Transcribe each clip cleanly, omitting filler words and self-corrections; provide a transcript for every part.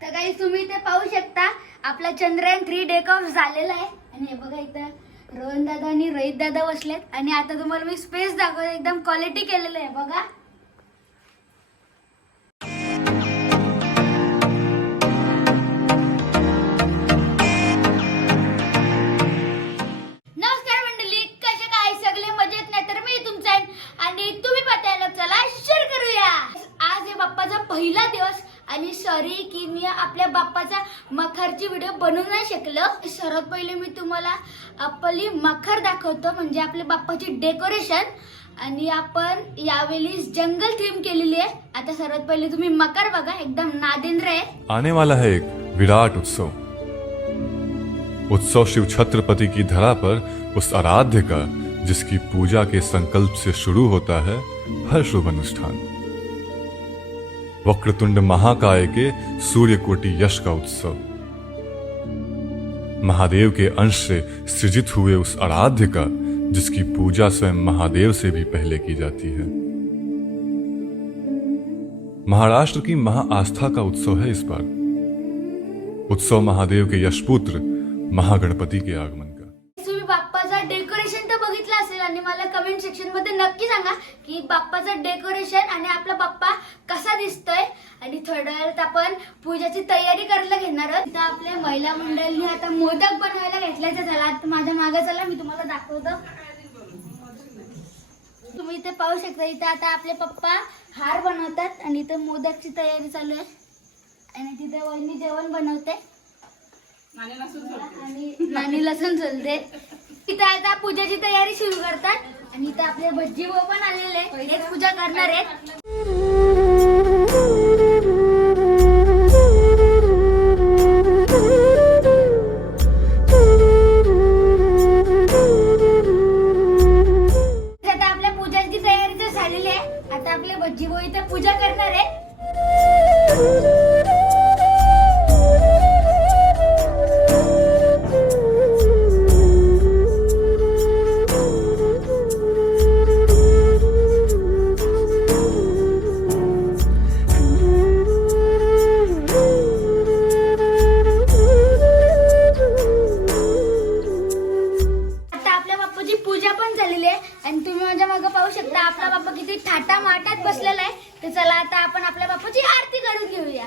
तर काही तुम्ही इथे पाहू शकता आपला चंद्रयान 3 टेक ऑफ झालेला आहे आणि हे बघा इथं रोहन दादा आणि रोहित दादा बसलेत आणि आता तुम्हाला मी स्पेस दाखवते एकदम क्वालिटी केलेलं आहे बघा. नमस्कार मंडळी, कसे काय सगळे मजेत नाही तर मी तुमचा आणि तुम्ही बतायला चला शेअर करूया. आज आहे बाप्पाचा पहिला दिवस आणि सॉरी की मी आपल्या बाप्पाचा मखरची व्हिडिओ बनवू नाही शकलो. सर्वात पहिले मी तुम्हाला आपली मखर दाखवतो म्हणजे आपल्या बाप्पाची डेकोरेशन आणि आपण यावेळी जंगल थीम केलेली आहे. आता सर्वात पहिले तुम्ही मकर बघा एकदम नादेंद्र आहे. आने वाला है एक विराट उत्सव. उत्सव शिव छत्रपति की धरा पर उस आराध्य का जिसकी पूजा के संकल्प से शुरू होता है हर शुभ अनुष्ठान. वक्रतुंड महाकाय के सूर्यकोटि यश का उत्सव. महादेव के अंश से सृजित हुए उस आराध्य का जिसकी पूजा स्वयं महादेव से भी पहले की जाती है. महाराष्ट्र की महाआस्था का उत्सव है इस बार. उत्सव महादेव के यशपुत्र महागणपति के आगमन का. तुम्ही बाप्पाचा डेकोरेशन तर बघितलं असेल आणि मला कमेंट सेक्शन मध्ये नक्की सांगा की बाप्पाचं डेकोरेशन आणि आपला बाप्पा कसा दिसतोय. आणि थोड्या वेळात आपण पूजाची तयारी करायला घेणार आहोत. तर आपल्या महिला मंडळींनी आता मोदक बनवायला घेतलाय. तर चला आता माझ्या मागे चला मी तुम्हाला दाखवतो. तुम्ही इथे पाहू शकता इथे आता आपले पप्पा हार बनवतात आणि इथे मोदकची तयारी चालू आहे आणि तिथे वहिनी जेवण बनवते आणि नानी लसूण सोलते. इथे आता पूजाची तयारी सुरू करतात आणि इथे आपले भज्जी भाऊ पण आलेले आहेत. हेच पूजा करणार आहेत. आता आपल्या पूजाची तयारी तर झालेली आहे. आता आपले भज्जी भाऊ इथे पूजा करणार आहे. पूजा पण झालेली आहे आणि तुम्ही माझ्या मागे पाहू शकता आपला बाप्पा किती थाटा माटात बसलेला आहे. तर चला आता आपण आपल्या बाप्पाची आरती करून घेऊया.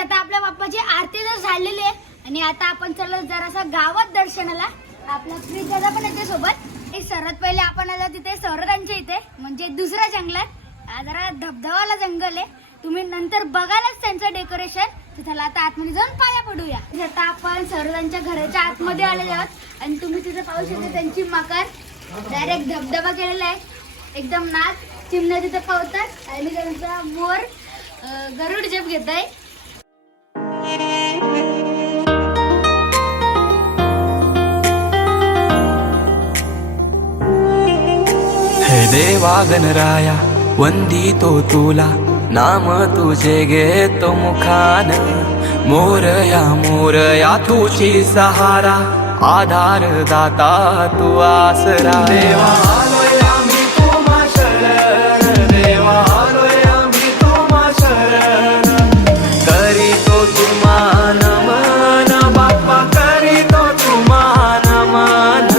आता आपल्या बाप्पाची आरती तर झालेली आहे आणि आता आपण चलो जरासा गावात दर्शनाला. आपला फ्रीज दादा पण येते सोबत. सर्वात पहिले आपण आलो तिथे सौरदांच्या इथे म्हणजे दुसऱ्या जंगलात जरा धबधबाला जंगल आहे. तुम्ही नंतर बघालच त्यांचं डेकोरेशन. तर चला आता आतमध्ये जाऊन पाया पडूया. आता आपण सौरदांच्या घराच्या आतमध्ये आलेले आहोत आणि तुम्ही तिथे पाहू शकता त्यांची मकर डायरेक्ट धबधबा केलेला आहे. एकदम नाच चिमण्या तिथे पावतात आणि त्यांचा मोर गरुड जप घेत आहे. हे देवा गणराया वंदितो तुला नाम तुझे घेतो मुखान. मोरया तुझी सहारा आधार दाता तू आसरा. देवा आलोय आम्ही तुम्हा शरण. देवा आलोय आम्ही तुम्हा शरण. करीतो तुम्हा नमन बाप्पा करीतो तुम्हा नमन.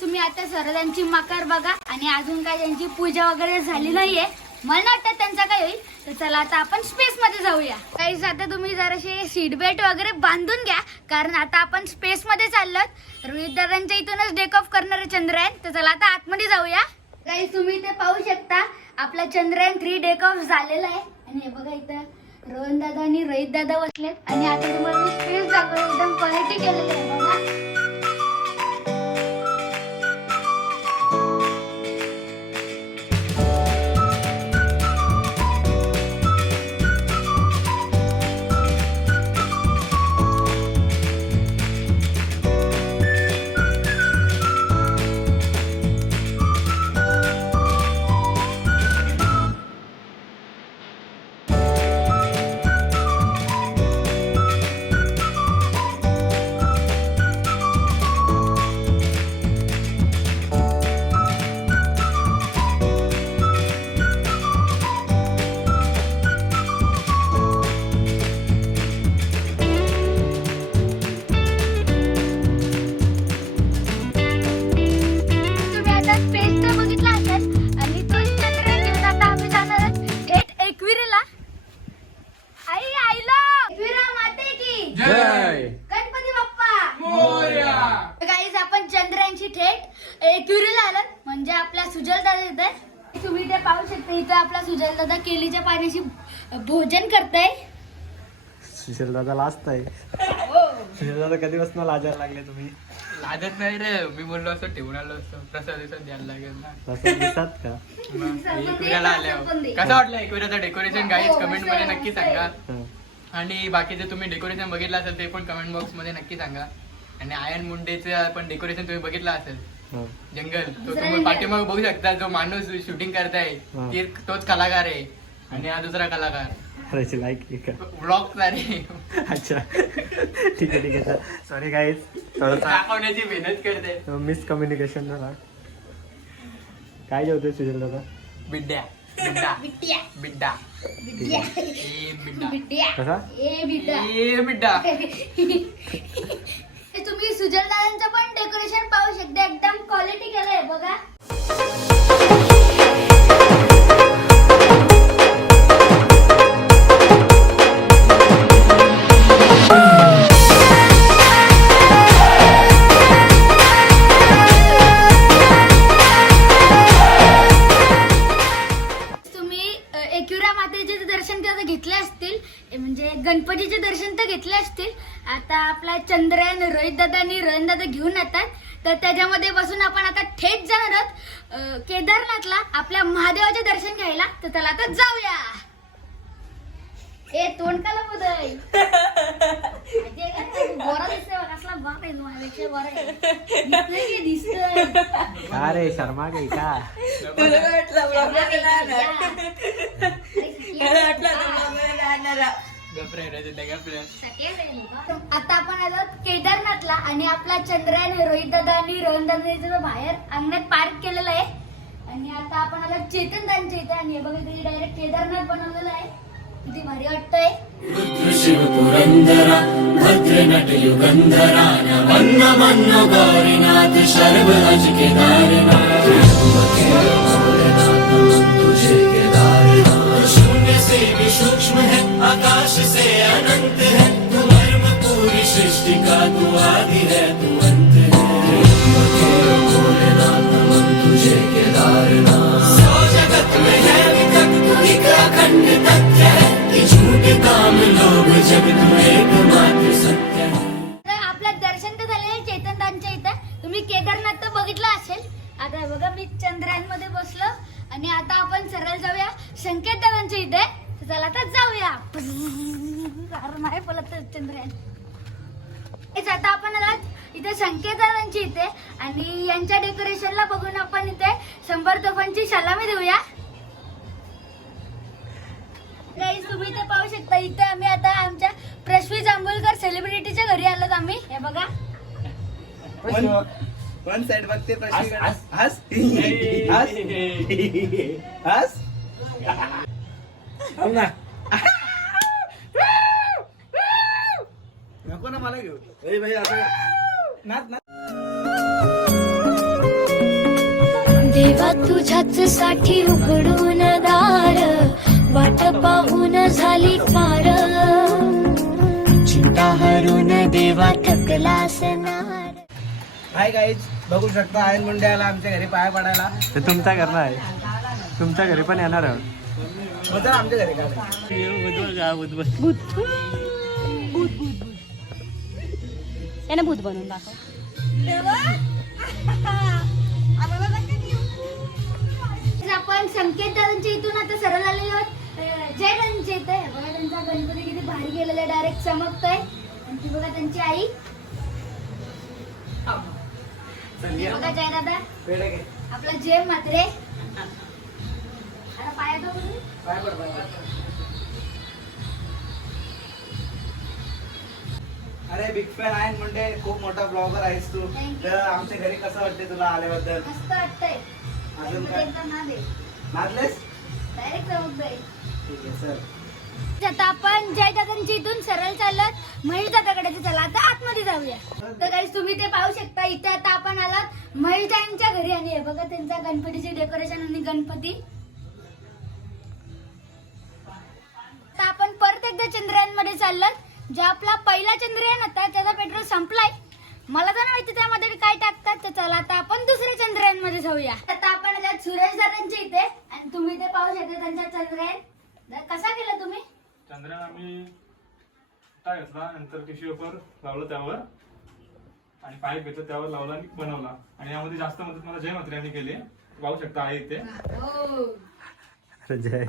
तुम्ही आता सरदांची मकर बघा आणि अजून काय त्यांची पूजा वगैरे झाली नाहीये. मला वाटतं त्यांचा काय होईल. तर चला आता आपण स्पेस मध्ये जाऊया. काही आता तुम्ही जराशे सीट बेल्ट वगैरे बांधून घ्या कारण आता आपण स्पेस मध्ये चाललोत. रोहित दादांच्या इथूनच टेक ऑफ करणारे चंद्रयान. तर चला आता आतमध्ये जाऊया. काही तुम्ही इथे पाहू शकता आपला चंद्रयान 3 टेक ऑफ झालेला आहे आणि हे बघा इथं रोहन दादा आणि रोहित दादा बसलेत आणि आता तुम्हाला मी स्पेस दाखवतो. एकदम क्वालिटी केलेली आहे बघा. म्हणजे आपला सुजल दादा इथे तुम्ही ते पाहू शकता. इथं आपला सुजल दादा केळीच्या पाण्याशी भोजन करताय. सुशील दादा लास्ट आहे. सुशील दादा कधीपासून लाजायला लागले तुम्ही? लाजत नाही रे, मी बोललो असतो ठेवून आलो असतो, प्रसाद विसाद द्यायला लागेल ना. तसं दिसत का? एकविराला आल्यावर कसं वाटलं एकविराचं डेकोरेशन गाईज कमेंट मध्ये नक्की सांगा. हं. आणि बाकीचे तुम्ही डेकोरेशन बघितलं असेल ते पण कमेंट बॉक्स मध्ये नक्की सांगा. आणि आयन मुंडेचं पण डेकोरेशन तुम्ही बघितलं असेल, हं. जंगल तो तुम्ही पाठीमागे बघू शकता. जो माणूस शूटिंग करताय तोच कलाकार आहे. आणि हा दुसरा कलाकार करायची लाईक का? ब्लॉग रे अच्छा ठीक आहे सर. सॉरी गाईज, थोडंसं दाखवण्याची मेहनत करते. मिसकम्युनिकेशन झाला. काय जेवतोय सुशील दादा? बिड्ड्या बिड्डा बिट्ट्या बिड्डा बिट्ट्या ए बिड्डा बिट्ट्या कसा? ए बिट्ट्या. ए बिड्डा. हे तुम्ही सुजल दादांचं पण डेकोरेशन पाहू शकता. एकदम क्वालिटी केलंय बघा. तुम्ही एकविरा मातेचे दर्शन तर घेतले असतील, म्हणजे गणपतीचे दर्शन तर घेतले असतील. आता आपला चंद्रयान रोहित दादा आणि रोहन दादा घेऊन येतात. तर त्याच्यामध्ये बसून आपण आता थेट जाणार आहोत केदारनाथला आपल्या महादेवाचे दर्शन घ्यायला. तर चला आता जाऊया. ए तोंड काला बदल बोरा दिसतोय बघ, कसला बाप आहे माझ्यापेक्षा बरा आहे. दिसतोय की दिसतोय. का रे शर्मा गई का? आता आपण आलो केदारनाथला आणि आपला चंद्रयान रोहित दादा आणि रोहन दादा बाहेर अंगणात पार्क केलेलं आहे. आणि आता आपण आलो चेतन दादांच्या इथे. आणि हे बघा तिथे डायरेक्ट केदारनाथ बनवलेलं आहे. किती भारी वाटतंय. शिव पुरंदरा भद्र नट युगंधरा नमन्न मन्नो गौरीनाथ शर्व अज केदारनाथ तुझे केदारनाथ शून्य से भी सूक्ष्म है आकाश से अनंत है तू धर्म पूरी सृष्टि का तू आदि है तू अंत है भोलेनाथ तुझे केदारनाथ सौ जगत में है विकट तू एक अखंड तथ्य है झूठे काम लोग जग तू एकमात्र सत्य है. तर आपलं दर्शन तर झालेलं चेतन दादांच्या इथं. तुम्ही केदारनाथ तर बघितलं असेल. आता बघा मी चंद्रयान मध्ये बसलो आणि आता आपण सरळ जाऊया संकेत दादांच्या इथे. तर चला आता जाऊया. नाही बोलत चंद्रयान. हेच आता आपण आलात इथे संकेत दादांच्या इथे आणि यांच्या डेकोरेशनला बघून आपण इथे 100 तोफांची सलामी देऊया. गाईज तुम्ही इथे पाहू शकता. इथे आम्ही आता आमच्या प्रश्वी जांभूळकर सेलिब्रिटीच्या घरी आलोत आम्ही. हे बघा वन साइड बघते प्रश्न हस हस हस ना नको ना मला घेऊ. ए भाई असं नाच नाच. देवा तुझ्याच साठी उघडून दार वाट पाहून झाली फार चिंता हरून देवा थकला असणार. हाय गाईज, बघू शकता आयन मुंडे आला आमच्या घरी पाया पडायला. ते तुमच्या घरनं आहे. तुमच्या घरी पण येणार आहोत. मग तर आमच्या घरी का त्याने भूत बनवून दाखव. आपण संकेत दादांच्या इथून आता सरळ आलेलो आहोत जय दादांच्या इथे. बघा त्यांचा गणपती किती भारी गेलेला आहे, डायरेक्ट चमकतोय. आणि ती बघा त्यांची आई. बघा जय दादा आपला जय म्हात्रे. आता पाया तो अरे बिग फॅन आयन मुंडे, खूप मोठा ब्लॉगर आहेस तू. Thank you. तर आमच्या घरी कसं वाटते तुला आल्याबद्दल? मस्त वाटतंय. अजून काय? नाचलेस? डायरेक्ट चमकतोय. ठीक आहे सर. आता आपण जय दादांच्या इथून सरळ चालत महेश दादाकडे. चला आता आतमध्ये जाऊया. तर गाईस तुम्ही ते पाहू शकता. इथे आता आपण आलात महेश दादांच्या घरी आणि हे बघा त्यांचा गणपतीचे डेकोरेशन आणि गणपती. आता आपण परत एकदा चंद्रयान मध्ये चाललो. जो आपला पहिला चंद्रयान होता त्याचा पेट्रोल संपलाय. मला तर नाही माहिती त्यामध्ये काय टाकतात. तर चला आता आपण दुसऱ्या चंद्रयान मध्ये जाऊया. आता सुरेश दादांच्या इथे आणि तुम्ही ते पाहू शकता त्यांच्या चंद्रयान. तर कसा केला तुम्ही? चंद्रयान आम्ही काय घेतला, नंतर टिश्यू पेपर लावलं त्यावर आणि पाईप घेतलं त्यावर लावला आणि बनवला. आणि यामध्ये जास्त मदत मला जय म्हात्रे यांनी केली. पाहू शकता आहे इथे. हो. जय.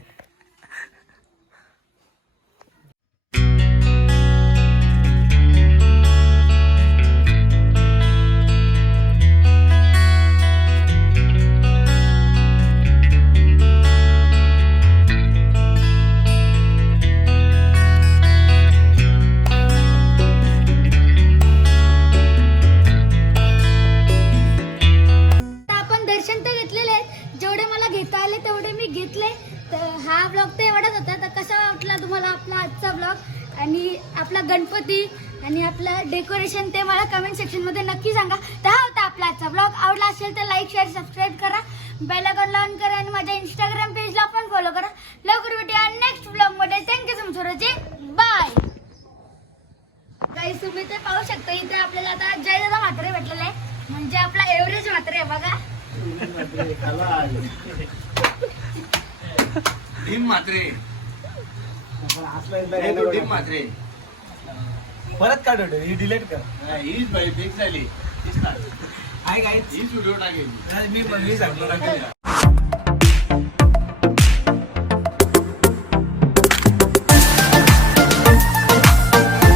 आपण दर्शन तर घेतलेले आहेत, जेवढे मला घेता आले तेवढे मी घेतले. तर हा ब्लॉग तर एवढाच होता. तर कसा वाटला तुम्हाला आपला आजचा ब्लॉग आणि आपला गणपती आणि आपलं डेकोरेशन ते मला कमेंट सेक्शन मध्ये नक्की सांगा. तर हा होता आपला आजचा ब्लॉग. आवडला असेल तर लाईक शेअर सबस्क्राईब करा, बेल आयकॉन ऑन करा आणि माझ्या इंस्टाग्राम पेजला पण फॉलो करा. लवकर भेटूया नेक्स्ट ब्लॉग मध्ये. Thank you so much. बाय. काही तुम्ही ते पाहू शकता इथे आपल्याला आता जयदादा म्हात्रे भेटलेला आहे, म्हणजे आपला एव्हरेज म्हात्रे आहे बघा. भीम म्हात्रे. भीम म्हात्रे. परत काढ ही डिलीट कर. हीच भाई फिक्स झाली. Hi guys. हीच व्हिडिओ टाकेल. मी सांगतो.